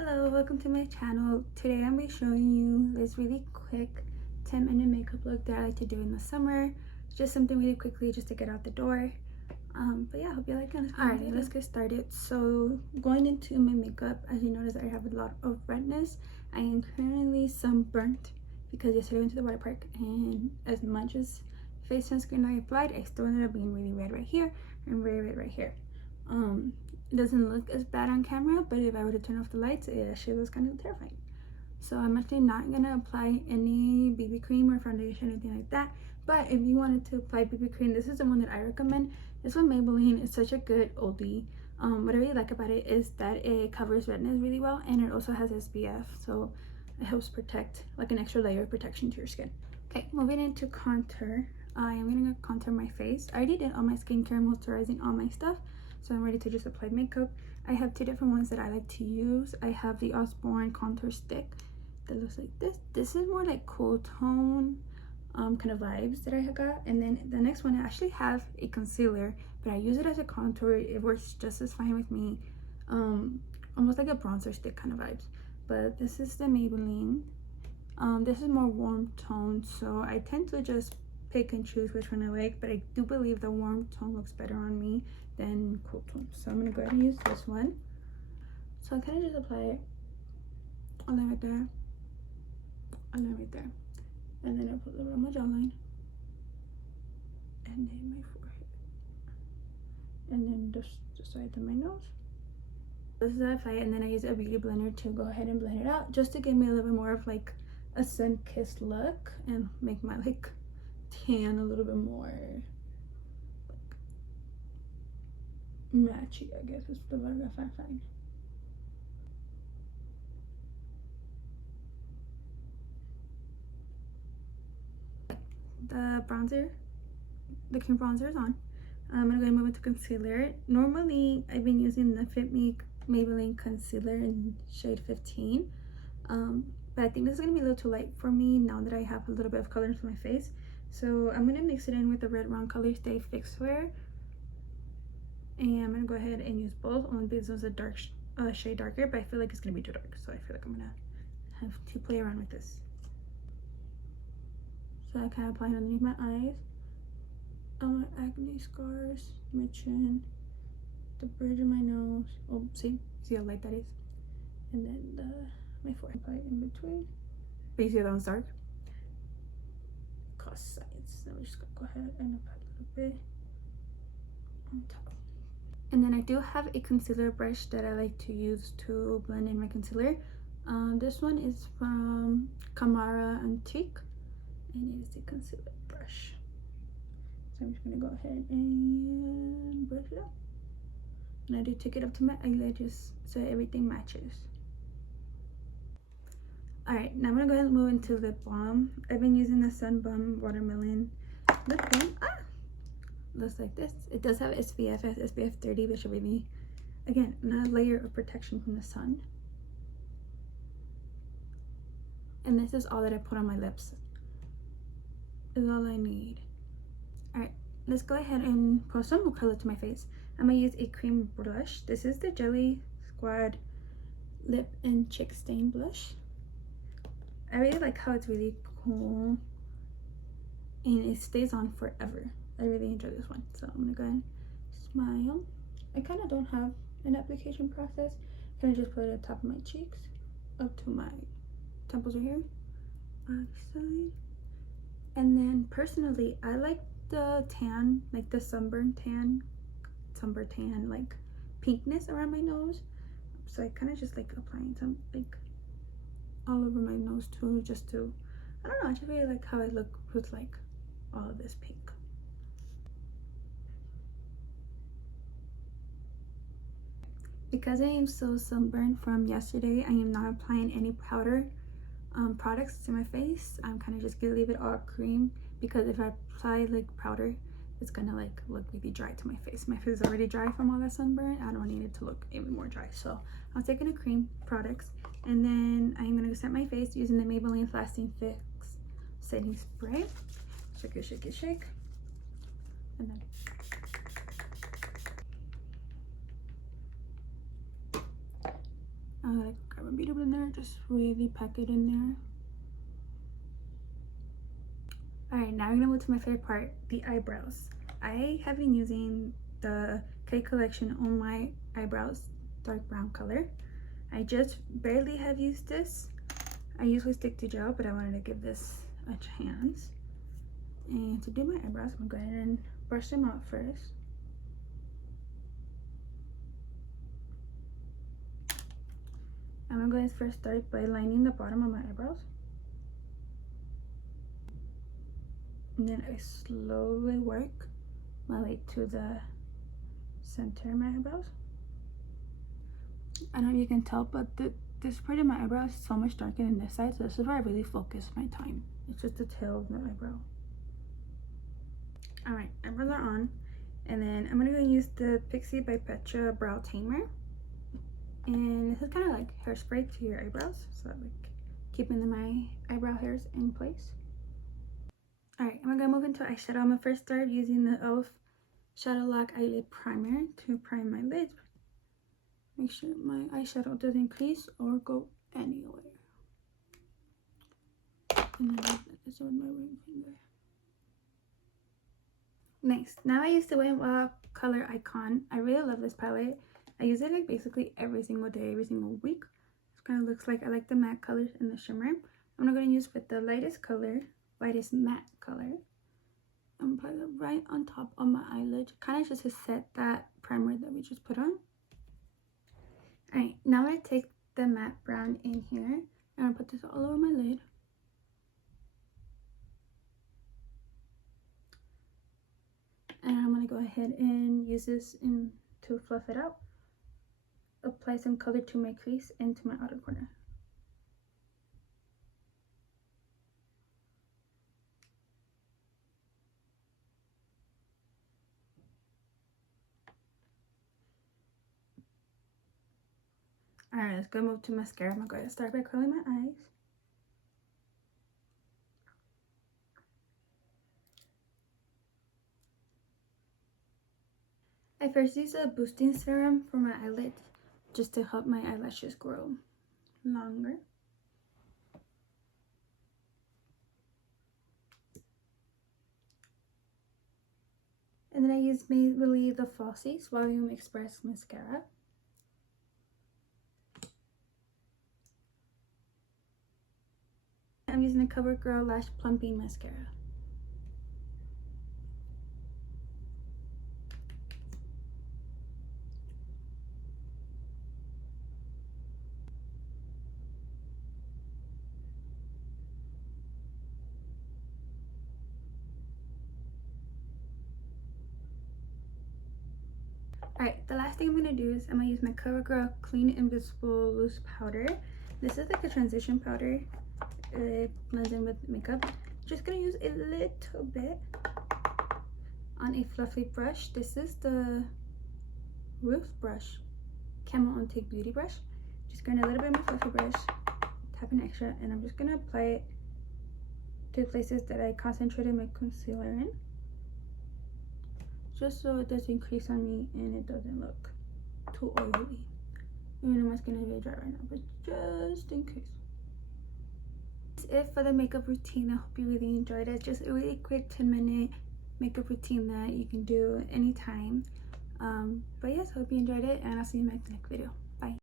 Hello, welcome to my channel. Today I'm going to be showing you this really quick 10-minute makeup look that I like to do in the summer. Just something really quickly just to get out the door. But yeah, I hope you like it. Alrighty, let's get started. So going into my makeup, as you notice, I have a lot of redness. I am currently sunburnt because yesterday I went to the water park, and as much as face sunscreen I applied, I still ended up being really red right here and very red right here. It doesn't look as bad on camera, but if I were to turn off the lights, it actually was kind of terrifying. So I'm actually not gonna apply any BB cream or foundation or anything like that. But if you wanted to apply BB cream, this is the one that I recommend. It's from Maybelline. It's such a good oldie. What I really like about it is that it covers redness really well, and it also has SPF, so it helps protect, like an extra layer of protection to your skin. Okay, moving into contour. I am gonna contour my face. I already did all my skincare, moisturizing all my stuff, so I'm ready to just apply makeup. I have two different ones that I like to use. I have the Osborne contour stick that looks like this. This is more like cool tone kind of vibes that I got. And then the next one, I actually have a concealer, but I use it as a contour. It works just as fine with me. Almost like a bronzer stick kind of vibes. But this is the Maybelline. This is more warm tone, so I tend to just pick and choose which one I like, but I do believe the warm tone looks better on me than cool tone, so I'm gonna go ahead and use this one. So I kind of just apply it on that right there, on that right there, and then I put a little on my jawline, and then my forehead, and then just the sides of my nose. This is how I apply it, and then I use a beauty blender to go ahead and blend it out, just to give me a little bit more of like a sun-kissed look and make my like tan a little bit more like matchy, I guess is the word I find. The bronzer, the cream bronzer is on. I'm gonna go ahead and move into concealer. Normally I've been using the Fit Me Maybelline concealer in shade 15, but I think this is gonna be a little too light for me now that I have a little bit of color into my face. So I'm gonna mix it in with the Red Round Color Stay Fixwear, and I'm gonna go ahead and use both, only because this is a dark shade darker, but I feel like it's gonna be too dark, so I feel like I'm gonna have to play around with this. So I kind of apply it underneath my eyes, on my acne scars, my chin, the bridge of my nose. Oh, see how light that is, and then my forehead. Apply it in between. But you see that one's dark. Cause science. Now we're just gonna go ahead and apply a little bit on top. And then I do have a concealer brush that I like to use to blend in my concealer. This one is from Camara Antique, and it is a concealer brush. So I'm just gonna go ahead and brush it up. And I do take it up to my eyelashes so everything matches. Alright, now I'm gonna go ahead and move into lip balm. I've been using the Sun Bum Watermelon lip balm. Looks like this. It does have SPF, SPF 30, which will really, again, another layer of protection from the sun. And this is all that I put on my lips. This is all I need. Alright, let's go ahead and put some more color to my face. I'm gonna use a cream blush. This is the Jelly Squad Lip and Cheek Stain Blush. I really like how it's really cool and it stays on forever. I really enjoy this one. So I'm gonna go ahead and smile. I kind of don't have an application process. Kind of just put it at the top of my cheeks, up to my temples right here, on the side. And then personally, I like the tan, like the sunburn tan, like pinkness around my nose. So I kind of just like applying some like all over my nose too, just to, I don't know, I just really like how I look with like all of this pink. Because I am so sunburned from yesterday, I am not applying any powder products to my face. I'm kind of just gonna leave it all cream, because if I apply like powder, it's gonna like look really dry to my face. My face is already dry from all that sunburn. I don't need it to look even more dry. So I'm taking a cream products, and then I'm gonna set my face using the Maybelline Lasting Fix setting spray. Shake it, shake it, shake, and then I'm gonna grab a beauty blender, just really pack it in there. Alright, now we're gonna move to my favorite part, the eyebrows. I have been using the K Collection on my eyebrows, dark brown color. I just barely have used this. I usually stick to gel, but I wanted to give this a chance. And to do my eyebrows, I'm gonna go ahead and brush them out first. I'm gonna go ahead and first start by lining the bottom of my eyebrows. And then I slowly work my way to the center of my eyebrows. I don't know if you can tell, but this part of my eyebrow is so much darker than this side, so this is where I really focus my time. It's just the tail of the eyebrow. Alright, eyebrows are on. And then I'm gonna go use the Pixie by Petra Brow Tamer. And this is kind of like hairspray to your eyebrows, so like keeping my eyebrow hairs in place. Alright, I'm gonna move into eyeshadow. I'm gonna first start using the e.l.f. Shadow Lock Eyelid Primer to prime my lids. Make sure my eyeshadow doesn't crease or go anywhere. And then I put this on my ring finger. Next, now I use the Wet n Wild Color Icon. I really love this palette. I use it like basically every single day, every single week. This kind of looks like, I like the matte colors and the shimmer. I'm gonna use with the lightest color, lightest matte color. I'm gonna apply that right on top of my eyelid, kind of just to set that primer that we just put on. Alright, now I'm going to take the matte brown in here, and I'm going to put this all over my lid. And I'm going to go ahead and use this to fluff it out. Apply some color to my crease and to my outer corner. Alright, let's go move to mascara. I'm going to start by curling my eyes. I first use a boosting serum for my eyelids just to help my eyelashes grow longer. And then I use Maybelline the Falsies Volume Express Mascara. I'm using the CoverGirl Lash Plumping Mascara. Alright, the last thing I'm going to do is I'm going to use my CoverGirl Clean Invisible Loose Powder. This is like a transition powder. It blends in with makeup. Just going to use a little bit on a fluffy brush. This is the Ruth brush, Camel Take Beauty brush. Just going a little bit of my fluffy brush, tap an extra, and I'm just going to apply it to places that I concentrated my concealer in. Just so it doesn't crease on me and it doesn't look too oily. Even though my skin is really dry right now, but just in case. That's it for the makeup routine. I hope you really enjoyed it. Just a really quick 10-minute makeup routine that you can do anytime. But yes, I hope you enjoyed it, and I'll see you in my next video.